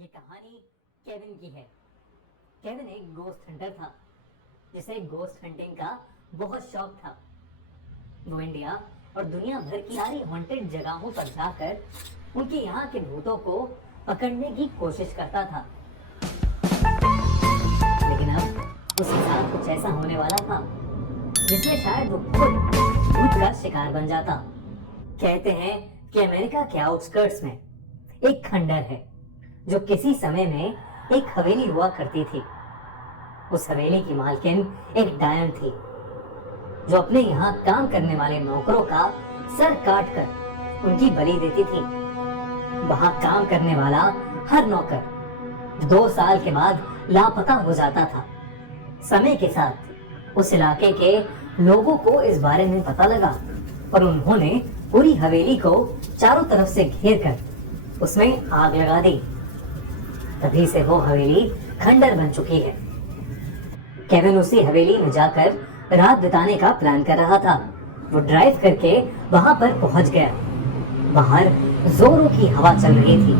ये कहानी केविन की है। केविन एक गोस्ट हंटर था जिसे गोस्ट हंटिंग का बहुत शौक था। वो इंडिया और दुनिया भर की सारी हॉन्टेड जगहों पर जाकर उनके यहाँ के भूतों को पकड़ने की कोशिश करता था। लेकिन अब उसके साथ कुछ ऐसा होने वाला था जिसमें शायद वो खुद भूत का शिकार बन जाता। कहते हैं कि अमेरिका के आउटस्कर्ट्स में एक खंडर है जो किसी समय में एक हवेली हुआ करती थी। उस हवेली की मालकिन एक डायन थी जो अपने यहाँ काम करने वाले नौकरों का सर काट कर उनकी बलि देती थी। वहां काम करने वाला हर नौकर 2 साल के बाद लापता हो जाता था। समय के साथ उस इलाके के लोगों को इस बारे में पता लगा और उन्होंने पूरी हवेली को चारों तरफ से घेर कर उसमें आग लगा दी। तभी से वो हवेली खंडर बन चुकी है। केविन उसी हवेली में जाकर रात बिताने का प्लान कर रहा था। वो ड्राइव करके वहां पर पहुंच गया। बाहर जोरों की हवा चल रही थी।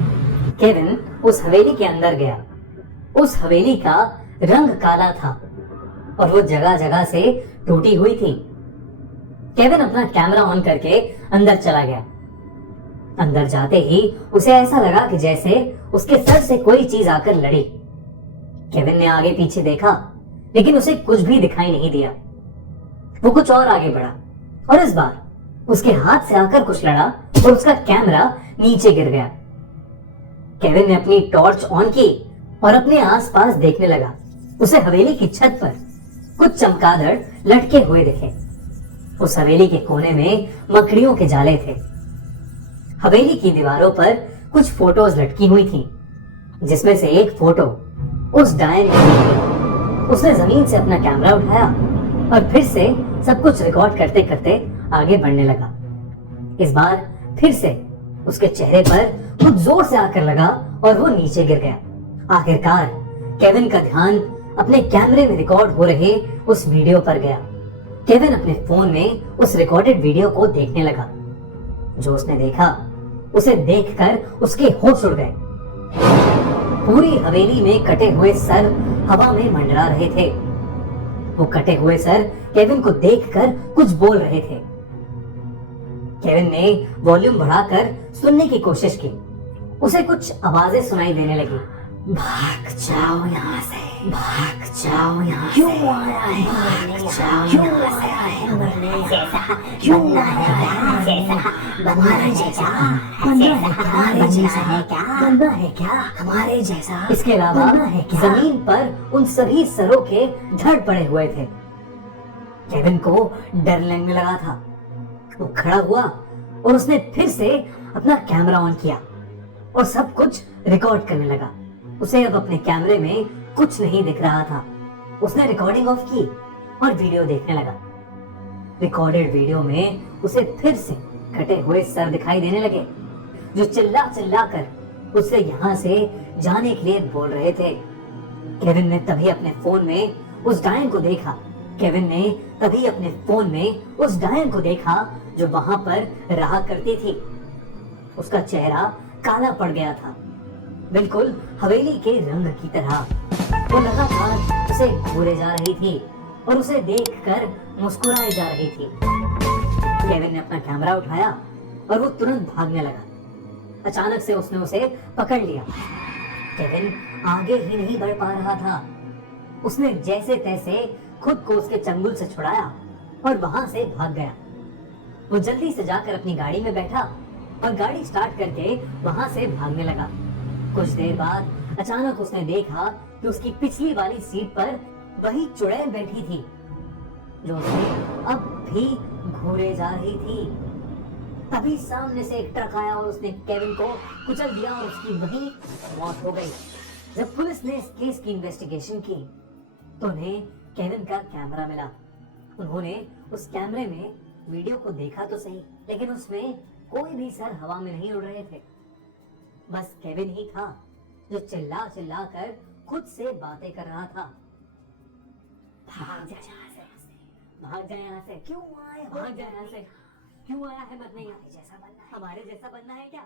केविन उस हवेली के अंदर गया। उस हवेली का रंग काला था और वो जगह जगह से टूटी हुई थी। केविन अपना कैमरा ऑन करके अंदर चला गया। अंदर जाते ही उसे ऐसा लगा कि जैसे उसके सर से कोई चीज आकर लड़ी। केविन ने आगे पीछे देखा लेकिन उसे कुछ भी दिखाई नहीं दिया। वो कुछ और आगे बढ़ा और इस बार उसके हाथ से आकर कुछ लड़ा और उसका कैमरा नीचे गिर गया। केविन ने अपनी टॉर्च ऑन की और अपने आसपास देखने लगा। उसे हवेली की छत पर कुछ चमगादड़ लटके हुए दिखे। उस हवेली के कोने में मकड़ियों के जाले थे। हवेली की दीवारों पर कुछ फोटोज लटकी हुई थीं, जिसमें से एक फोटो उस डायन की थी। उसने जमीन से अपना कैमरा उठाया और फिर से सब कुछ रिकॉर्ड करते करते आगे बढ़ने लगा। इस बार फिर से उसके चेहरे पर कुछ जोर से आकर लगा और वो नीचे गिर गया। आखिरकार केविन का ध्यान अपने कैमरे में रिकॉर्ड हो रहे उस वीडियो पर गया। केविन अपने फोन में उस रिकॉर्डेड वीडियो को देखने लगा। जो उसने देखा उसे देखकर उसके होश उड़ गए। पूरी हवेली में कटे हुए सर हवा में मंडरा रहे थे। वो कटे हुए सर केविन को देखकर कुछ बोल रहे थे। केविन ने वॉल्यूम बढ़ाकर सुनने की कोशिश की। उसे कुछ आवाजें सुनाई देने लगी। भाग जाओ यहाँ से, भाग जाओ यहाँ से, क्यों आया है, भाग जाओ, क्यों आया है मरने जैसा, क्यों आया है जैसा, हमारे जैसा, हमारे जैसा है क्या, बनना है क्या हमारे जैसा। इसके अलावा जमीन पर उन सभी सरों के धड़ पड़े हुए थे। केविन को डर लगने लगा था। वो खड़ा हुआ और उसने फिर से अपना कैमरा ऑन किया और सब कुछ रिकॉर्ड करने लगा। उसे अब अपने कैमरे में कुछ नहीं दिख रहा था। उसने रिकॉर्डिंग ऑफ की और वीडियो देखने लगा। रिकॉर्डेड वीडियो में उसे फिर से कटे हुए सर दिखाई देने लगे जो चिल्ला चिल्ला कर उससे यहाँ से जाने के लिए बोल रहे थे। केविन ने तभी अपने फोन में उस डायन को देखा। केविन ने तभी अपने फोन में उस डायन को देखा जो वहां पर रहा करती थी। उसका चेहरा काला पड़ गया था, बिल्कुल हवेली के रंग की तरह। वो लगातार उसे घूरे जा रही थी और उसे देखकर मुस्कुराए जा रही थी। केविन ने अपना कैमरा उठाया और वो तुरंत भागने लगा। अचानक से उसने उसे पकड़ लिया। केविन आगे ही नहीं बढ़ पा रहा था। उसने जैसे तैसे खुद को उसके चंगुल से छुड़ाया और वहां से भाग गया। वो जल्दी से जाकर अपनी गाड़ी में बैठा और गाड़ी स्टार्ट करके वहां से भागने लगा। कुछ देर बाद अचानक उसने देखा कि उसकी पिछली वाली सीट पर वही चुड़ैल बैठी थी जो उसे अब भी घूरे जा रही थी। तभी सामने से एक ट्रक आया और उसने केविन को कुचल दिया और उसकी वहीं मौत हो गई। जब पुलिस ने इस केस की इन्वेस्टिगेशन की तो उन्हें केविन का कैमरा मिला। उन्होंने उस कैमरे में वीडियो को देखा तो सही, लेकिन उसमें कोई भी सर हवा में नहीं उड़ रहे थे। बस केविन ही था जो चिल्ला चिल्ला कर खुद से बातें कर रहा था। भाग जा यहाँ से, भाग जा यहाँ से, क्यों आए, भाग जा यहाँ से, क्यों आया है मरने, यहाँ जैसा बनना है, हमारे जैसा बनना है क्या।